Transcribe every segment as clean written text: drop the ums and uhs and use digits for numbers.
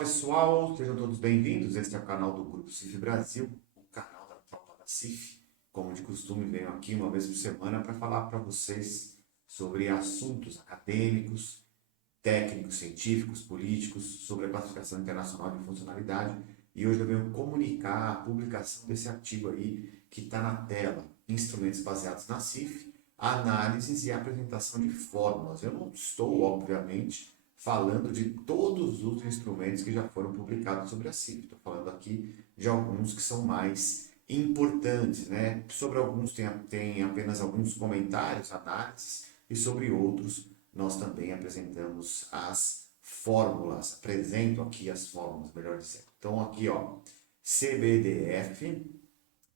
Pessoal, sejam todos bem-vindos. Este é o canal do Grupo CIF Brasil, o canal da tropa da CIF. Como de costume, venho aqui uma vez por semana para falar para vocês sobre assuntos acadêmicos, técnicos, científicos, políticos, sobre a classificação internacional de funcionalidade. E hoje eu venho comunicar a publicação desse artigo aí que está na tela: instrumentos baseados na CIF, análises e apresentação de fórmulas. Eu não estou, obviamente, falando de todos os instrumentos que já foram publicados sobre a CIF. Estou falando aqui de alguns que são mais importantes, né? Sobre alguns tem apenas alguns comentários, análises, e sobre outros nós também apresentamos as fórmulas. Apresento aqui as fórmulas, melhor dizendo. Então aqui, ó, CBDF,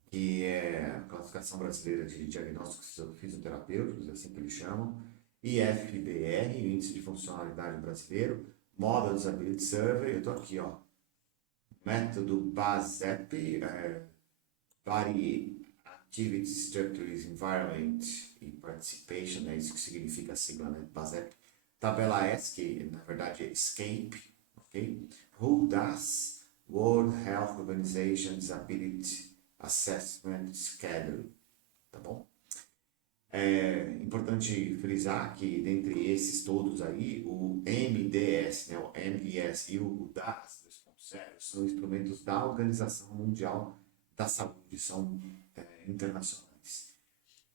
que é a Classificação Brasileira de Diagnósticos Fisioterapêuticos, é assim que eles chamam, IFBR, o Índice de Funcionalidade Brasileiro, Model Disability Survey, eu estou aqui, ó, método BASEP, Body Activity Structures, Environment e Participation, é isso que significa a sigla, né, BASEP. Tabela S, que na verdade é ESCAPE, ok? Who does World Health Organization Disability Assessment Schedule, tá bom? É importante frisar que, dentre esses todos aí, o MDS, né, o MIS e o DAS 2.0 são instrumentos da Organização Mundial da Saúde, são internacionais.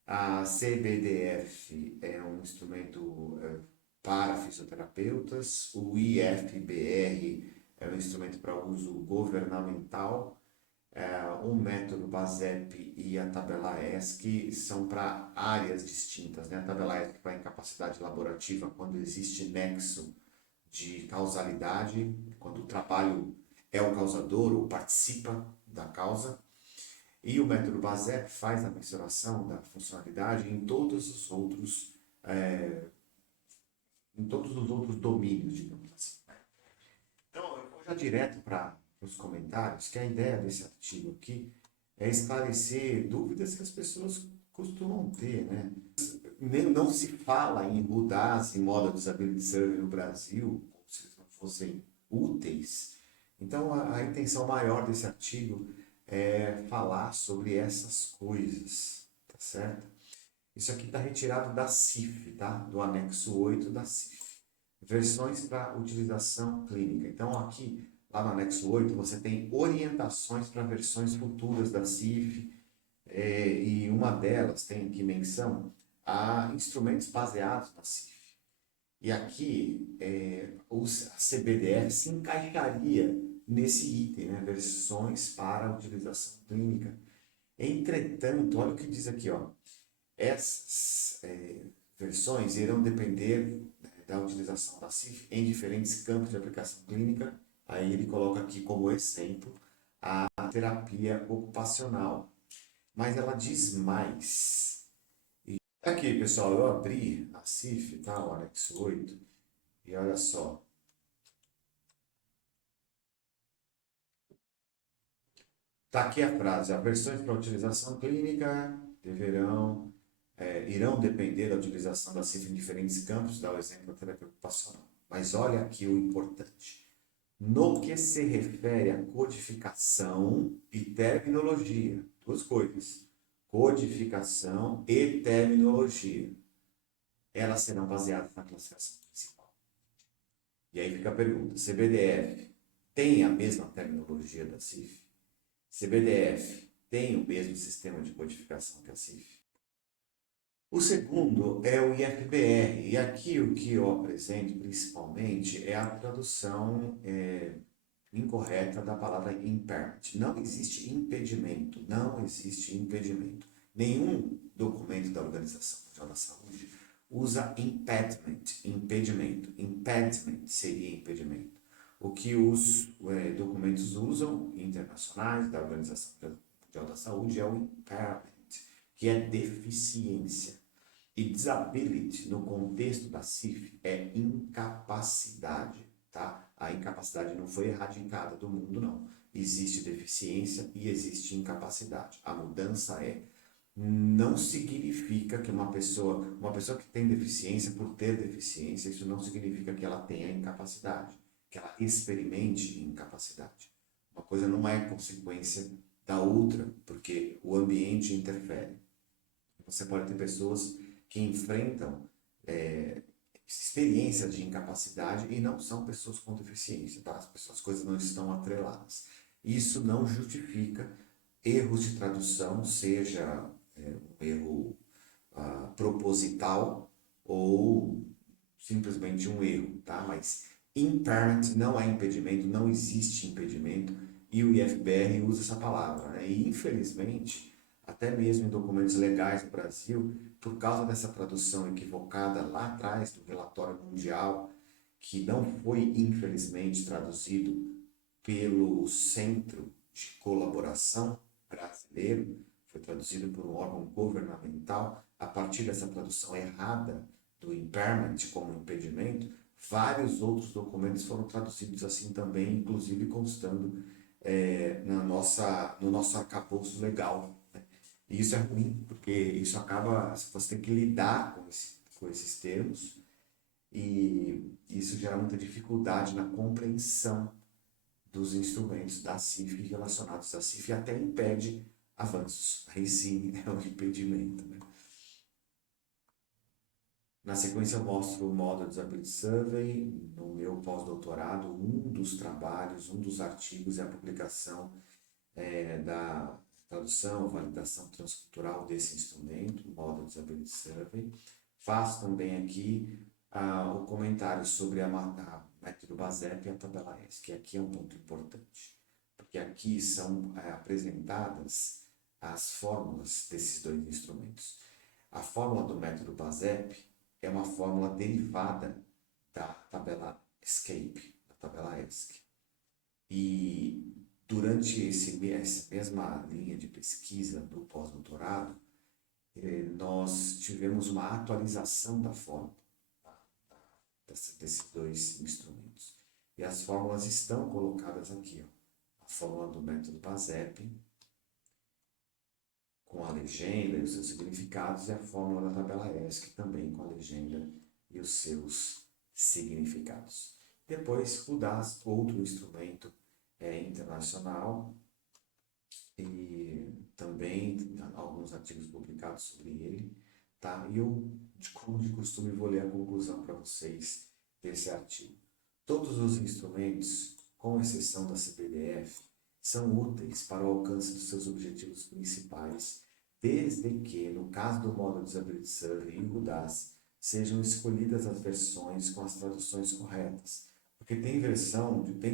A CBDF é um instrumento para fisioterapeutas, o IFBR é um instrumento para uso governamental, o método BASEP e a tabela ESC são para áreas distintas, né? A tabela ESC para incapacidade laborativa, quando existe nexo de causalidade, quando o trabalho é o causador ou participa da causa. E o método BASEP faz a mensuração da funcionalidade em todos os outros domínios, digamos assim. Então, eu vou já direto para os comentários, que a ideia desse artigo aqui é esclarecer dúvidas que as pessoas costumam ter, né? Não se fala em RUDAS e Model Disability Survey no Brasil, como se eles não fossem úteis. Então, a intenção maior desse artigo é falar sobre essas coisas, tá certo? Isso aqui está retirado da CIF, tá? Do anexo 8 da CIF. Versões para utilização clínica. Então, aqui, lá no anexo 8, você tem orientações para versões futuras da CIF, e uma delas tem aqui menção a instrumentos baseados na CIF. E aqui, a CBDF se encaixaria nesse item, né? Versões para utilização clínica. Entretanto, olha o que diz aqui, ó. Essas versões irão depender, né, da utilização da CIF em diferentes campos de aplicação clínica. Aí ele coloca aqui como exemplo a terapia ocupacional. Mas ela diz mais. E aqui, pessoal, eu abri a CIF, tá? O anexo 8, e olha só. Tá aqui a frase: as versões para utilização clínica irão depender da utilização da CIF em diferentes campos, dá o exemplo da terapia ocupacional. Mas olha aqui o importante. No que se refere à codificação e terminologia, duas coisas: codificação e terminologia, elas serão baseadas na classificação principal. E aí fica a pergunta: CBDF tem a mesma terminologia da CIF? CBDF tem o mesmo sistema de codificação que a CIF? O segundo é o IFBR, e aqui o que eu apresento principalmente é a tradução incorreta da palavra impairment. Não existe impedimento, não existe impedimento. Nenhum documento da Organização Mundial da Saúde usa impedimento. Impediment seria impedimento. O que os documentos usam, internacionais, da Organização Mundial da Saúde, é o impairment, que é deficiência. E disability, no contexto da CIF, é incapacidade, tá? A incapacidade não foi erradicada do mundo, não. Existe deficiência e existe incapacidade. A mudança não significa que uma pessoa que tem deficiência, por ter deficiência, isso não significa que ela tenha incapacidade. que ela experimente incapacidade. Uma coisa não é consequência da outra, porque o ambiente interfere. Você pode ter pessoas que enfrentam experiência de incapacidade e não são pessoas com deficiência, tá? As coisas não estão atreladas. Isso não justifica erros de tradução, seja um erro proposital ou simplesmente um erro, tá? Mas impairment não é impedimento, não existe impedimento e o IFBR usa essa palavra, né? E infelizmente, até mesmo em documentos legais no Brasil, por causa dessa tradução equivocada lá atrás do relatório mundial, que não foi infelizmente traduzido pelo Centro de Colaboração Brasileiro, foi traduzido por um órgão governamental, a partir dessa tradução errada do impairment como impedimento, vários outros documentos foram traduzidos assim também, inclusive constando no nosso arcabouço legal. Né? E isso é ruim, porque isso acaba, você tem que lidar com esses termos, e isso gera muita dificuldade na compreensão dos instrumentos da CIF relacionados à CIF e até impede avanços. Aí sim é um impedimento. Né? Na sequência eu mostro o Model Disability Survey, no meu pós-doutorado, um dos trabalhos, um dos artigos é a publicação da tradução, validação transcultural desse instrumento, o Model Disability Survey. Faço também aqui o comentário sobre a método BASEP e a tabela S, que aqui é um ponto importante, porque aqui são apresentadas as fórmulas desses dois instrumentos. A fórmula do método BASEP é uma fórmula derivada da tabela ESCAPE, da tabela ESC. E durante essa mesma linha de pesquisa do pós-doutorado, nós tivemos uma atualização da fórmula desses dois instrumentos. E as fórmulas estão colocadas aqui. Ó. A fórmula do método BASEP, com a legenda e os seus significados, e a fórmula da tabela ESC, também com a legenda e os seus significados. Depois, o DAS, outro instrumento internacional, e também alguns artigos publicados sobre ele, tá? E eu, como de costume, vou ler a conclusão para vocês desse artigo. Todos os instrumentos, com exceção da CPDF, são úteis para o alcance dos seus objetivos principais, desde que, no caso do Model Disability Survey e o DAS, sejam escolhidas as versões com as traduções corretas. Porque tem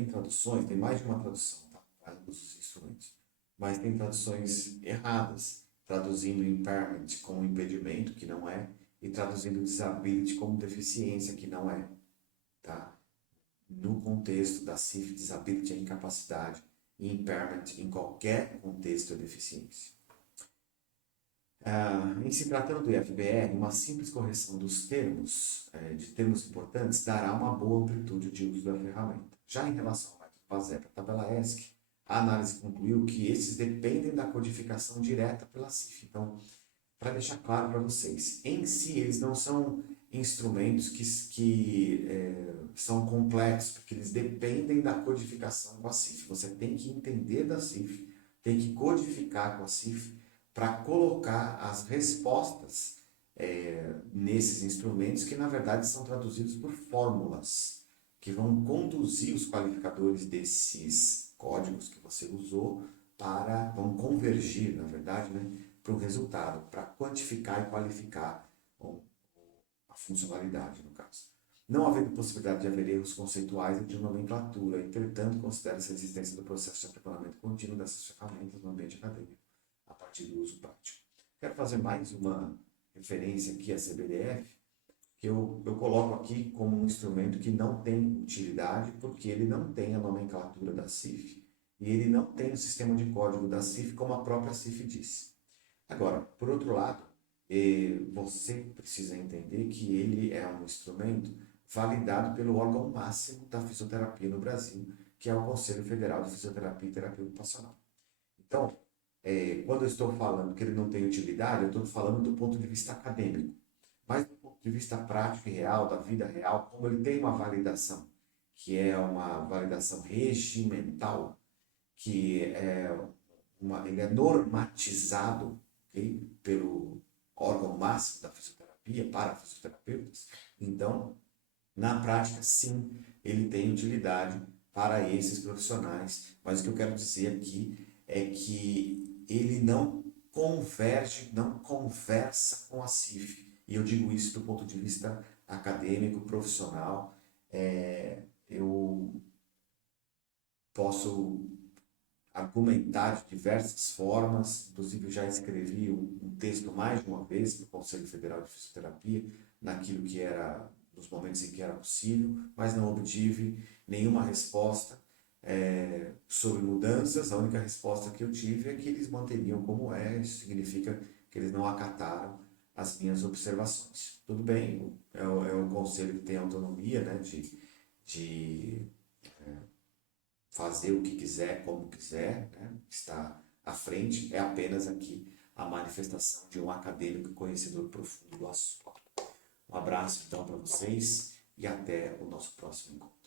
traduções, tem mais de uma tradução, tá? Para ambos os instrumentos. Mas tem traduções erradas, traduzindo impairment como impedimento, que não é, e traduzindo disability como deficiência, que não é. Tá? No contexto da CIF, disability é incapacidade e impairment em qualquer contexto é deficiência. Em se tratando do IFBR, uma simples correção dos termos, de termos importantes, dará uma boa amplitude de uso da ferramenta. Já em relação ao método BASEP e a tabela ESC, a análise concluiu que esses dependem da codificação direta pela CIF. Então, para deixar claro para vocês, em si eles não são instrumentos que são complexos, porque eles dependem da codificação com a CIF. Você tem que entender da CIF, tem que codificar com a CIF para colocar as respostas nesses instrumentos que, na verdade, são traduzidos por fórmulas que vão conduzir os qualificadores desses códigos que você usou vão convergir, na verdade, né, para o resultado, para quantificar e qualificar a funcionalidade, no caso. Não havendo possibilidade de haver erros conceituais e de nomenclatura, entretanto, considera-se a existência do processo de aprimoramento contínuo dessas ferramentas no ambiente acadêmico, a partir do uso prático. Quero fazer mais uma referência aqui à CBDF, que eu coloco aqui como um instrumento que não tem utilidade, porque ele não tem a nomenclatura da CIF, e ele não tem o sistema de código da CIF, como a própria CIF disse. Agora, por outro lado, você precisa entender que ele é um instrumento validado pelo órgão máximo da fisioterapia no Brasil, que é o Conselho Federal de Fisioterapia e Terapia Ocupacional. Então, quando eu estou falando que ele não tem utilidade, eu estou falando do ponto de vista acadêmico. Mas do ponto de vista prático e real, da vida real, como ele tem uma validação que é uma validação regimental, que ele é normatizado, ok, pelo órgão máximo da fisioterapia para fisioterapeutas. Então, na prática, sim, ele tem utilidade para esses profissionais, mas o que eu quero dizer aqui é que ele não converge, não conversa com a CIF. E eu digo isso do ponto de vista acadêmico, profissional. Eu posso argumentar de diversas formas, inclusive eu já escrevi um texto mais de uma vez para o Conselho Federal de Fisioterapia, naquilo que era, nos momentos em que era possível, mas não obtive nenhuma resposta sobre mudanças. A única resposta que eu tive é que eles manteriam como é, isso significa que eles não acataram as minhas observações. Tudo bem, é o conselho que tem autonomia, né, de fazer o que quiser, como quiser, né? Está à frente, é apenas aqui a manifestação de um acadêmico e conhecedor profundo do assunto. Um abraço então para vocês e até o nosso próximo encontro.